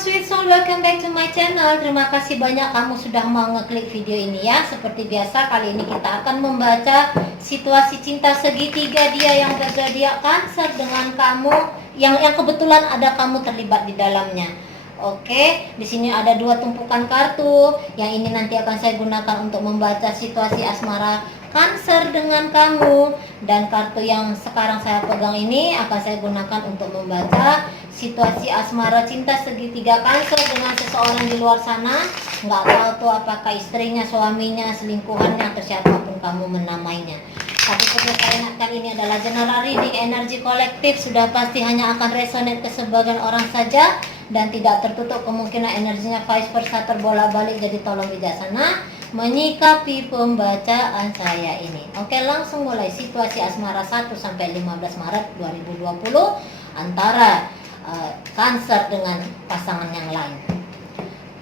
sweet soul, welcome back to my channel. Terima kasih banyak kamu sudah mau ngeklik video ini ya. Seperti biasa, kali ini kita akan membaca situasi cinta segitiga dia yang berzodiak Cancer dengan kamu, yang kebetulan ada kamu terlibat di dalamnya. Oke, di sini ada dua tumpukan kartu. Yang ini nanti akan saya gunakan untuk membaca situasi asmara Cancer dengan kamu, dan kartu yang sekarang saya pegang ini akan saya gunakan untuk membaca situasi asmara cinta segitiga Cancer dengan seseorang di luar sana. Nggak tahu tuh apakah istrinya, suaminya, selingkuhannya, atau siapapun kamu menamainya. Tapi perlu saya ingatkan, ini adalah general reading, energi kolektif, sudah pasti hanya akan resonate ke sebagian orang saja dan tidak tertutup kemungkinan energinya vice versa terbolak-balik. Jadi tolong bijaksana menyikapi pembacaan saya ini. Oke, langsung mulai. Situasi asmara 1 sampai 15 Maret 2020 antara Cancer dengan pasangan yang lain.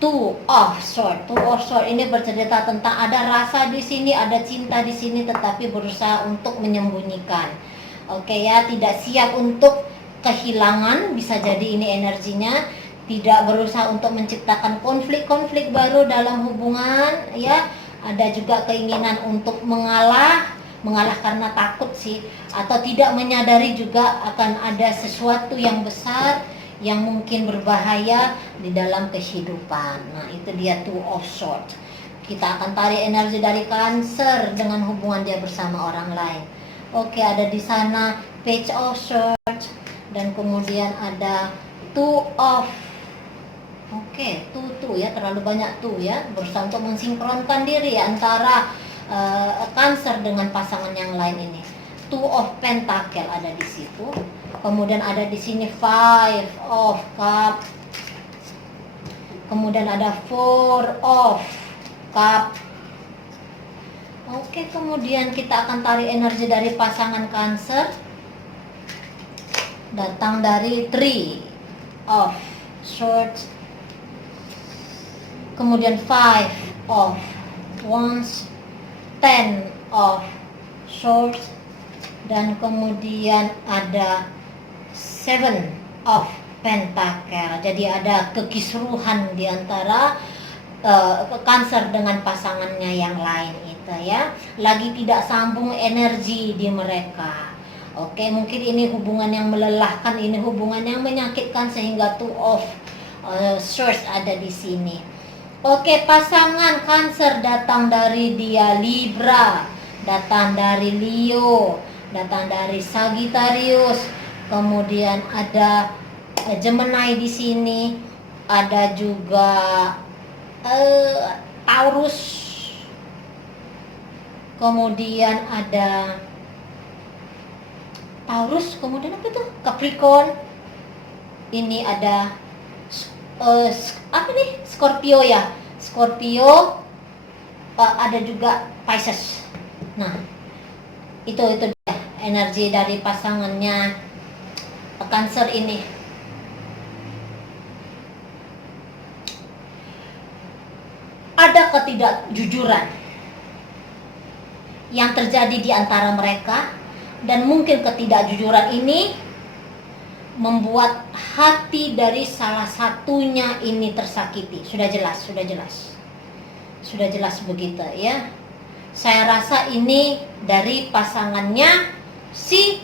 Two of Swords ini bercerita tentang ada rasa di sini, ada cinta di sini, tetapi berusaha untuk menyembunyikan. Oke ya, tidak siap untuk kehilangan, bisa jadi ini energinya. Tidak berusaha untuk menciptakan konflik-konflik baru dalam hubungan ya. Ada juga keinginan untuk mengalah karena takut sih, atau tidak menyadari juga akan ada sesuatu yang besar yang mungkin berbahaya di dalam kehidupan. Nah, itu dia Two of Swords. Kita akan tarik energi dari Cancer dengan hubungan dia bersama orang lain. Oke, ada di sana Page of Swords dan kemudian ada Two of two ya, terlalu banyak tuh ya, berusaha untuk mensinkronkan diri antara Cancer dengan pasangan yang lain ini. Two of Pentacle ada di situ. Kemudian ada di sini Five of Cup. Kemudian ada Four of Cup. Oke, kemudian kita akan tarik energi dari pasangan Cancer. Datang dari Three of Swords. Kemudian Five of Wands, Ten of Swords, dan kemudian ada Seven of Pentacle. Jadi ada kekisruhan di antara Cancer dengan pasangannya yang lain itu ya. Lagi tidak sambung energi di mereka. Oke, mungkin ini hubungan yang melelahkan, ini hubungan yang menyakitkan sehingga Two of Swords ada di sini. Oke, pasangan Cancer datang dari dia Libra, datang dari Leo, datang dari Sagittarius, kemudian ada Gemini di sini, ada juga Taurus, kemudian ada Taurus, kemudian apa tuh? Capricorn. Ini ada Scorpio ya, Scorpio, ada juga Pisces. Nah, itu dia energi dari pasangannya Cancer ini. Ada ketidakjujuran yang terjadi di antara mereka, dan mungkin ketidakjujuran ini membuat hati dari salah satunya ini tersakiti. Sudah jelas begitu ya. Saya rasa ini dari pasangannya si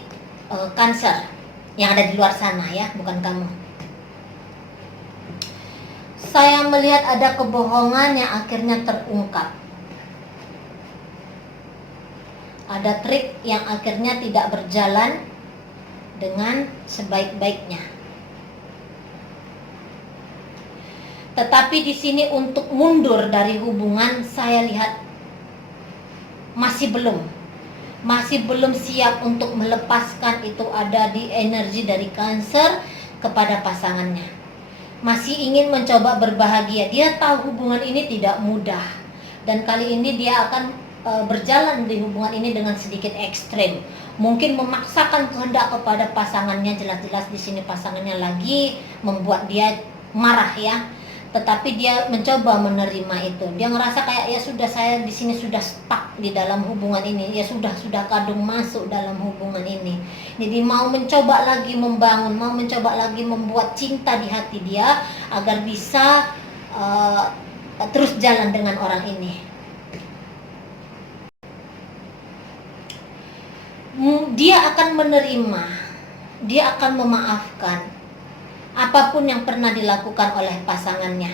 Cancer yang ada di luar sana ya, bukan kamu. Saya melihat ada kebohongan yang akhirnya terungkap. Ada trik yang akhirnya tidak berjalan dengan sebaik-baiknya. Tetapi di sini untuk mundur dari hubungan, saya lihat masih belum siap untuk melepaskan. Itu ada di energi dari Cancer kepada pasangannya. Masih ingin mencoba berbahagia. Dia tahu hubungan ini tidak mudah, dan kali ini dia akan berjalan di hubungan ini dengan sedikit ekstrem. Mungkin memaksakan kehendak kepada pasangannya. Jelas-jelas di sini pasangannya lagi membuat dia marah ya. tetapi dia mencoba menerima itu. Dia ngerasa kayak ya sudah, saya di sini sudah stuck di dalam hubungan ini, ya sudah kadung masuk dalam hubungan ini. Jadi mau mencoba lagi membangun, mau mencoba lagi membuat cinta di hati dia agar bisa terus jalan dengan orang ini. Dia akan menerima, dia akan memaafkan apapun yang pernah dilakukan oleh pasangannya.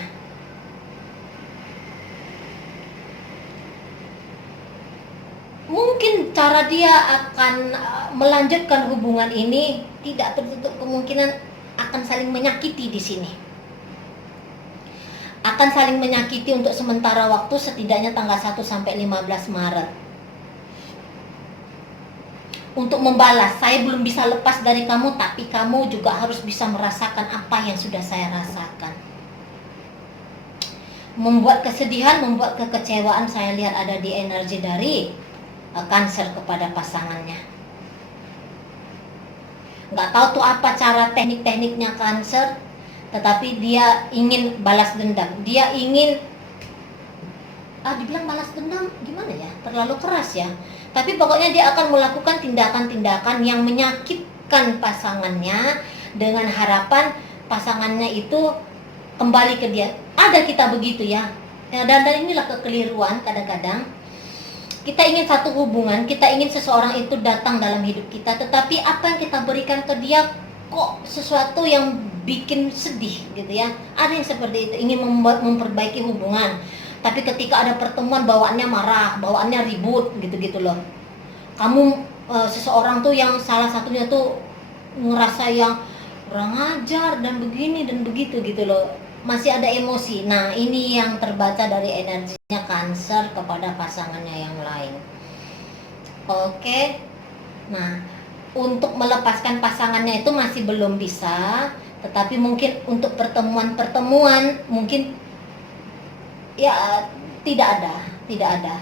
Mungkin cara dia akan melanjutkan hubungan ini tidak tertutup kemungkinan akan saling menyakiti di sini. Akan saling menyakiti untuk sementara waktu, setidaknya tanggal 1 sampai 15 Maret. Untuk membalas, saya belum bisa lepas dari kamu, tapi kamu juga harus bisa merasakan apa yang sudah saya rasakan. Membuat kesedihan, membuat kekecewaan, saya lihat ada di energi dari Cancer kepada pasangannya. Nggak tahu tuh apa cara teknik-tekniknya Cancer, tetapi dia ingin balas dendam. Dia ingin, dibilang balas dendam gimana ya, terlalu keras ya. Tapi pokoknya dia akan melakukan tindakan-tindakan yang menyakitkan pasangannya dengan harapan pasangannya itu kembali ke dia. Ada kita begitu ya. Dan inilah kekeliruan kadang-kadang. Kita ingin satu hubungan, kita ingin seseorang itu datang dalam hidup kita, tetapi apa yang kita berikan ke dia kok sesuatu yang bikin sedih gitu ya. Ada yang seperti itu, ingin memperbaiki hubungan, tapi ketika ada pertemuan bawaannya marah, bawaannya ribut gitu-gitu loh. Kamu seseorang tuh yang salah satunya tuh ngerasa yang kurang ajar dan begini dan begitu gitu loh. Masih ada emosi. Nah, ini yang terbaca dari energinya Cancer kepada pasangannya yang lain. Oke. Nah, untuk melepaskan pasangannya itu masih belum bisa, tetapi mungkin untuk pertemuan-pertemuan mungkin ya tidak ada.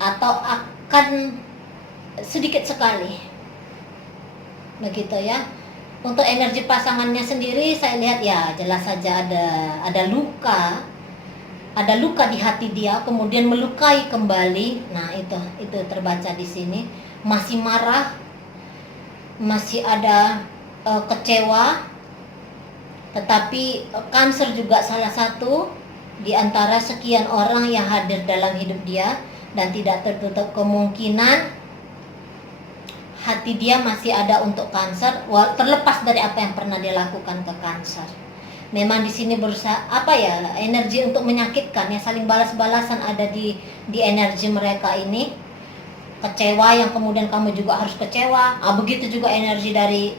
Atau akan sedikit sekali. Begitu ya. Untuk energi pasangannya sendiri saya lihat ya jelas saja ada luka. Ada luka di hati dia, kemudian melukai kembali. Nah, itu terbaca di sini. Masih marah, masih ada kecewa. Tetapi Cancer juga salah satu di antara sekian orang yang hadir dalam hidup dia, dan tidak tertutup kemungkinan hati dia masih ada untuk Cancer, terlepas dari apa yang pernah dia lakukan ke Cancer. Memang di sini berusaha energi untuk menyakitkan ya, saling balas-balasan ada di energi mereka ini. Kecewa yang kemudian kamu juga harus kecewa. Begitu juga energi dari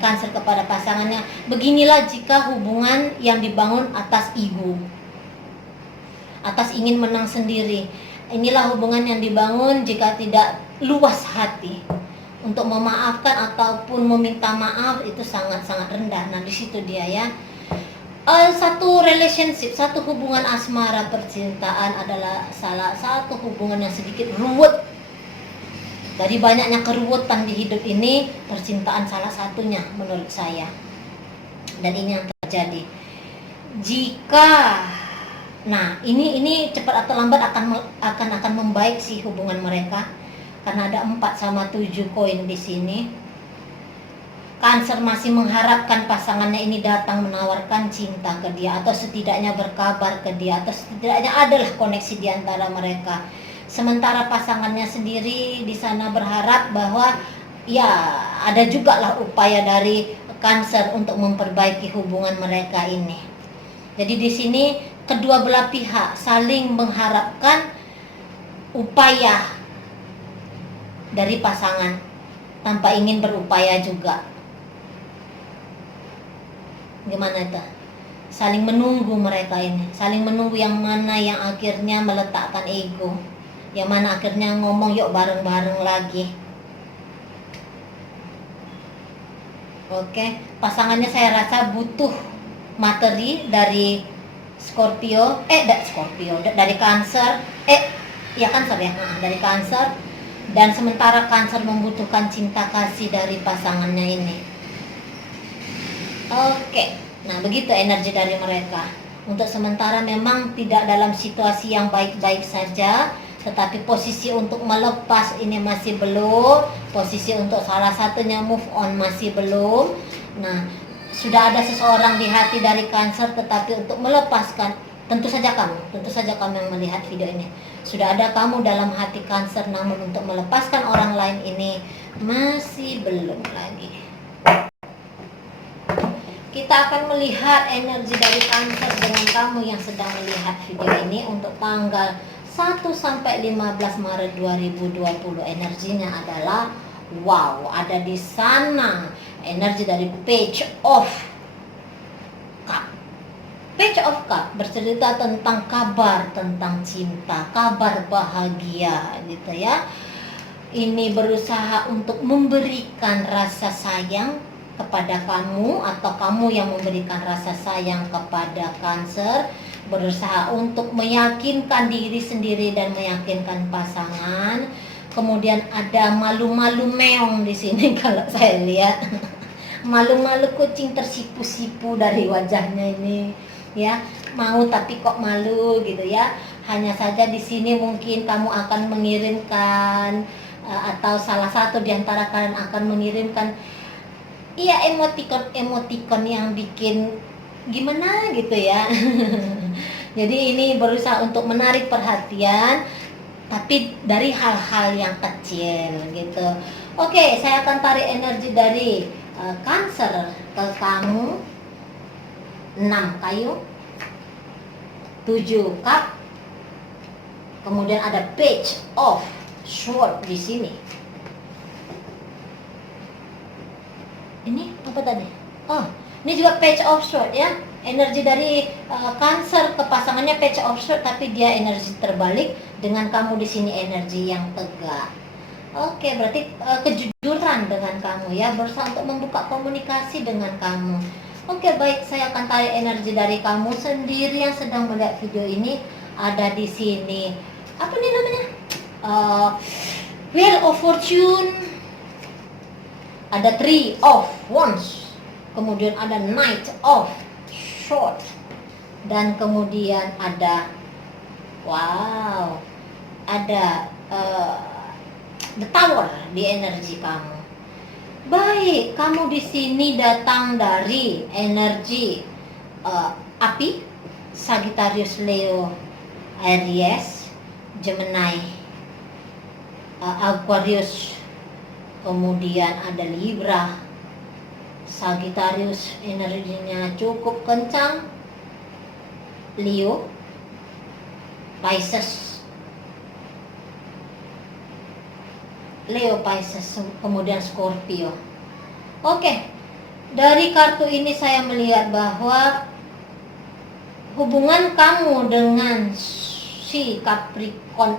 Cancer kepada pasangannya. Beginilah jika hubungan yang dibangun atas ego, atas ingin menang sendiri. Inilah hubungan yang dibangun jika tidak luas hati untuk memaafkan ataupun meminta maaf, itu sangat-sangat rendah. Nah, di situ dia ya. Satu relationship, satu hubungan asmara percintaan adalah salah satu hubungan yang sedikit ruwet. Dari banyaknya keruwetan di hidup ini, percintaan salah satunya menurut saya. Dan ini yang terjadi. Ini cepat atau lambat akan membaik sih hubungan mereka, karena ada 4 sama 7 koin di sini. Cancer masih mengharapkan pasangannya ini datang menawarkan cinta ke dia, atau setidaknya berkabar ke dia, atau setidaknya adalah koneksi di antara mereka. Sementara pasangannya sendiri di sana berharap bahwa ya ada juga lah upaya dari Cancer untuk memperbaiki hubungan mereka ini. Jadi di sini kedua belah pihak saling mengharapkan upaya dari pasangan tanpa ingin berupaya juga. Gimana itu? Saling menunggu mereka ini, saling menunggu yang mana yang akhirnya meletakkan ego, yang mana akhirnya ngomong yuk bareng-bareng lagi. Oke, pasangannya saya rasa butuh materi dari dari Cancer, Cancer ya, dari Cancer, dan sementara Cancer membutuhkan cinta kasih dari pasangannya ini. Oke, Nah, begitu energi dari mereka. Untuk sementara memang tidak dalam situasi yang baik-baik saja, tetapi posisi untuk melepas ini masih belum, posisi untuk salah satunya move on masih belum. Nah, sudah ada seseorang di hati dari Cancer, tetapi untuk melepaskan, tentu saja kamu yang melihat video ini, sudah ada kamu dalam hati Cancer, namun untuk melepaskan orang lain ini masih belum lagi. Kita akan melihat energi dari Cancer dengan kamu yang sedang melihat video ini untuk tanggal 1 sampai 15 Maret 2020. Energinya adalah wow, ada di sana energi dari Page of Cup. Page of Cup bercerita tentang kabar tentang cinta, kabar bahagia gitu ya. Ini berusaha untuk memberikan rasa sayang kepada kamu, atau kamu yang memberikan rasa sayang kepada Cancer, berusaha untuk meyakinkan diri sendiri dan meyakinkan pasangan. Kemudian ada malu-malu meong di sini kalau saya lihat. Malu-malu kucing tersipu-sipu dari wajahnya ini ya. Mau tapi kok malu gitu ya. Hanya saja di sini mungkin kamu akan mengirimkan atau salah satu di antara kalian akan mengirimkan emoticon yang bikin gimana gitu ya. Jadi ini berusaha untuk menarik perhatian, tapi dari hal-hal yang kecil gitu. Oke, saya akan tarik energi dari Cancer ke kamu. 6 kayu, 7 cup, kemudian ada Page of Sword di sini. Ini apa tadi? Oh, ini juga Page of Sword ya. Energi dari Cancer ke pasangannya Page of Sword, tapi dia energi terbalik dengan kamu di sini energi yang tegak. Oke, berarti kejujuran dengan kamu ya, berusaha untuk membuka komunikasi dengan kamu. Oke, baik, saya akan tarik energi dari kamu sendiri yang sedang melihat video ini. Ada di sini. Apa nih namanya? Wheel of Fortune. Ada 3 of Wands, kemudian ada Knight of Swords, dan kemudian ada wow, ada the Tower di energi kamu. Baik, kamu di sini datang dari energi api, Sagittarius, Leo, Aries, Gemini, Aquarius. Kemudian ada Libra, Sagittarius energinya cukup kencang, Leo, Pisces, kemudian Scorpio. Oke, dari kartu ini saya melihat bahwa hubungan kamu dengan si Capricorn,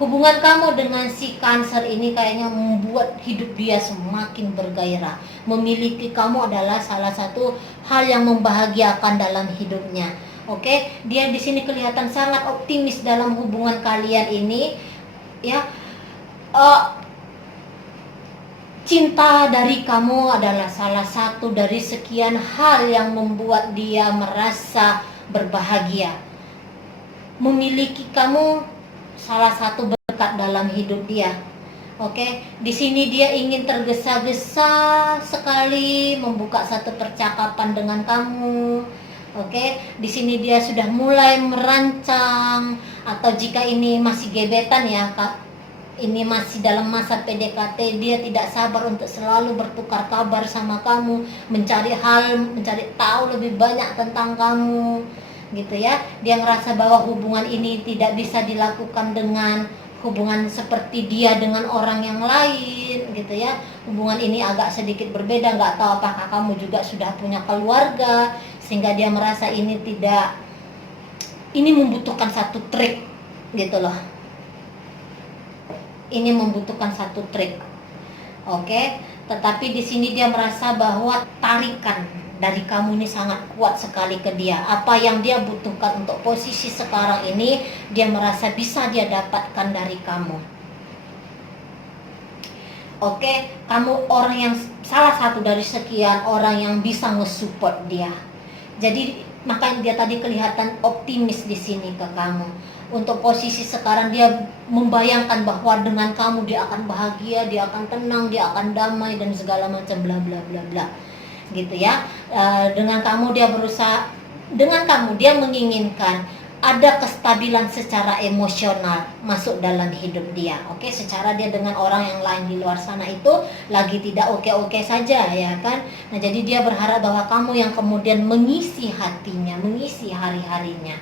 hubungan kamu dengan si Cancer ini kayaknya membuat hidup dia semakin bergairah. Memiliki kamu adalah salah satu hal yang membahagiakan dalam hidupnya. Oke, dia di sini kelihatan sangat optimis dalam hubungan kalian ini, ya. Cinta dari kamu adalah salah satu dari sekian hal yang membuat dia merasa berbahagia. Memiliki kamu salah satu berkat dalam hidup dia. Oke, di sini dia ingin tergesa-gesa sekali membuka satu percakapan dengan kamu. Oke, di sini dia sudah mulai merancang, atau jika ini masih gebetan ya, Kak, ini masih dalam masa PDKT, dia tidak sabar untuk selalu bertukar kabar sama kamu, mencari tahu lebih banyak tentang kamu. Gitu ya, dia merasa bahwa hubungan ini tidak bisa dilakukan dengan hubungan seperti dia dengan orang yang lain gitu ya. Hubungan ini agak sedikit berbeda, nggak tahu apakah kamu juga sudah punya keluarga, sehingga dia merasa ini membutuhkan satu trik gitu loh. Ini membutuhkan satu trik. Oke, tetapi di sini dia merasa bahwa tarikan dari kamu ini sangat kuat sekali ke dia. Apa yang dia butuhkan untuk posisi sekarang ini, dia merasa bisa dia dapatkan dari kamu. Oke, kamu orang yang salah satu dari sekian orang yang bisa nge-support dia. Jadi makanya dia tadi kelihatan optimis di sini ke kamu. Untuk posisi sekarang dia membayangkan bahwa dengan kamu dia akan bahagia, dia akan tenang, dia akan damai dan segala macam bla bla bla bla. Gitu ya. Dengan kamu dia berusaha, dengan kamu dia menginginkan ada kestabilan secara emosional masuk dalam hidup dia. Oke, secara dia dengan orang yang lain di luar sana itu lagi tidak oke-oke saja, ya kan? Nah, jadi dia berharap bahwa kamu yang kemudian mengisi hatinya, mengisi hari-harinya.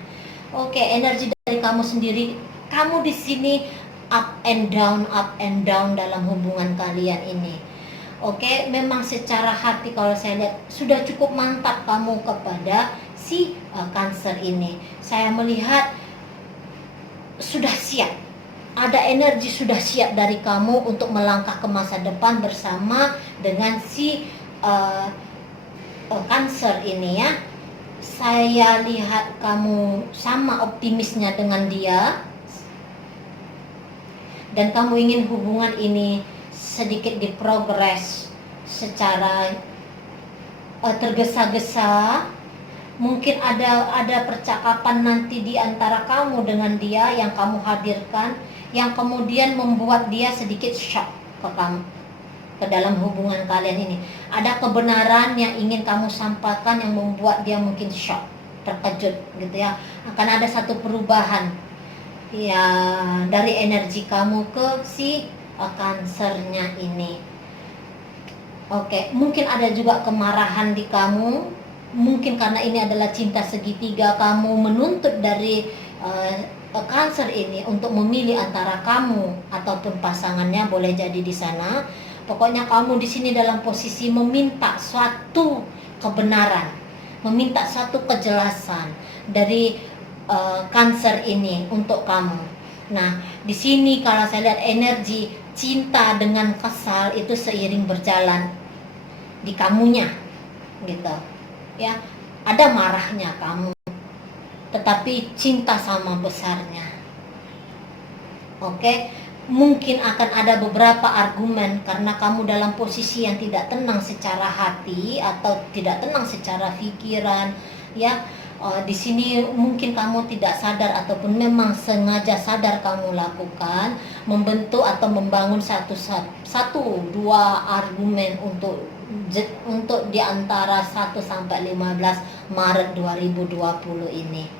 Oke, energi dari kamu sendiri, kamu di sini up and down dalam hubungan kalian ini. Oke, memang secara hati kalau saya lihat sudah cukup mantap kamu kepada si Cancer ini. Saya melihat sudah siap, ada energi sudah siap dari kamu untuk melangkah ke masa depan bersama dengan si Cancer ini ya. Saya lihat kamu sama optimisnya dengan dia, dan kamu ingin hubungan ini sedikit diprogres secara tergesa-gesa. Mungkin ada percakapan nanti di antara kamu dengan dia yang kamu hadirkan, yang kemudian membuat dia sedikit shock ke kamu, ke dalam hubungan kalian ini. Ada kebenaran yang ingin kamu sampaikan yang membuat dia mungkin shock, terkejut gitu ya. Akan ada satu perubahan ya dari energi kamu ke si Cancernya ini. Oke, mungkin ada juga kemarahan di kamu. Mungkin karena ini adalah cinta segitiga, kamu menuntut dari Cancer ini untuk memilih antara kamu ataupun pasangannya, boleh jadi di sana. Pokoknya kamu di sini dalam posisi meminta suatu kebenaran, meminta suatu kejelasan dari Cancer ini untuk kamu. Nah, di sini kalau saya lihat energi cinta dengan kesal itu seiring berjalan di kamunya, gitu. Ya, ada marahnya kamu, tetapi cinta sama besarnya. Oke, mungkin akan ada beberapa argumen karena kamu dalam posisi yang tidak tenang secara hati atau tidak tenang secara pikiran, ya. Di sini mungkin kamu tidak sadar ataupun memang sengaja sadar kamu lakukan, membentuk atau membangun dua argumen untuk di antara 1 sampai 15 Maret 2020 ini.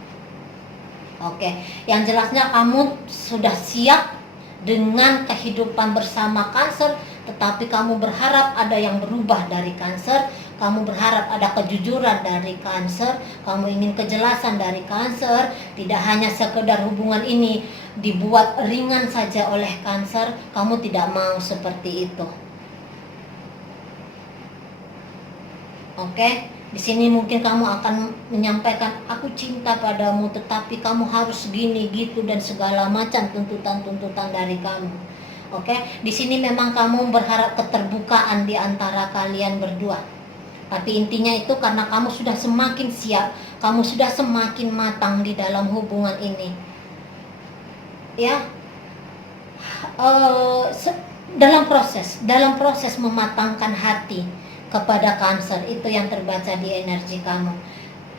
Oke, yang jelasnya kamu sudah siap dengan kehidupan bersama Cancer, tetapi kamu berharap ada yang berubah dari Cancer. Kamu berharap ada kejujuran dari Cancer, kamu ingin kejelasan dari Cancer. Tidak hanya sekedar hubungan ini dibuat ringan saja oleh Cancer, kamu tidak mau seperti itu. Oke, di sini mungkin kamu akan menyampaikan, aku cinta padamu, tetapi kamu harus gini gitu dan segala macam tuntutan-tuntutan dari kamu. Oke, di sini memang kamu berharap keterbukaan di antara kalian berdua. Tapi intinya itu karena kamu sudah semakin siap, kamu sudah semakin matang di dalam hubungan ini. Ya, dalam proses mematangkan hati kepada Cancer, itu yang terbaca di energi kamu.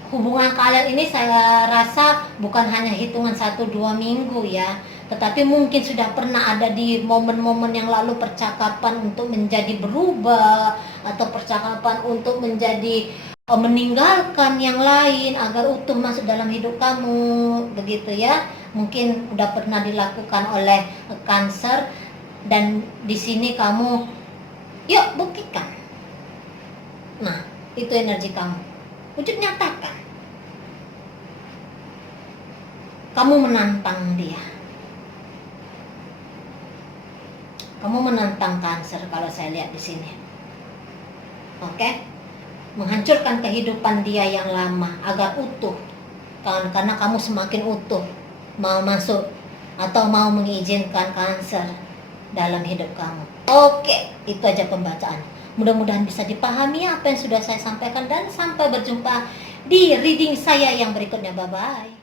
Hubungan kalian ini saya rasa bukan hanya hitungan 1-2 minggu ya, tetapi mungkin sudah pernah ada di momen-momen yang lalu percakapan untuk menjadi berubah, atau percakapan untuk menjadi meninggalkan yang lain agar utuh masuk dalam hidup kamu, begitu ya. Mungkin udah pernah dilakukan oleh Cancer, dan di sini kamu yuk buktikan. Nah, itu energi kamu. Wujud nyatakan. Kamu menantang dia. Kamu menantang Cancer kalau saya lihat di sini. Oke? Menghancurkan kehidupan dia yang lama agar utuh. Karena kamu semakin utuh mau masuk atau mau mengizinkan Cancer dalam hidup kamu. Oke, itu aja pembacaan. Mudah-mudahan bisa dipahami apa yang sudah saya sampaikan, dan sampai berjumpa di reading saya yang berikutnya. Bye-bye.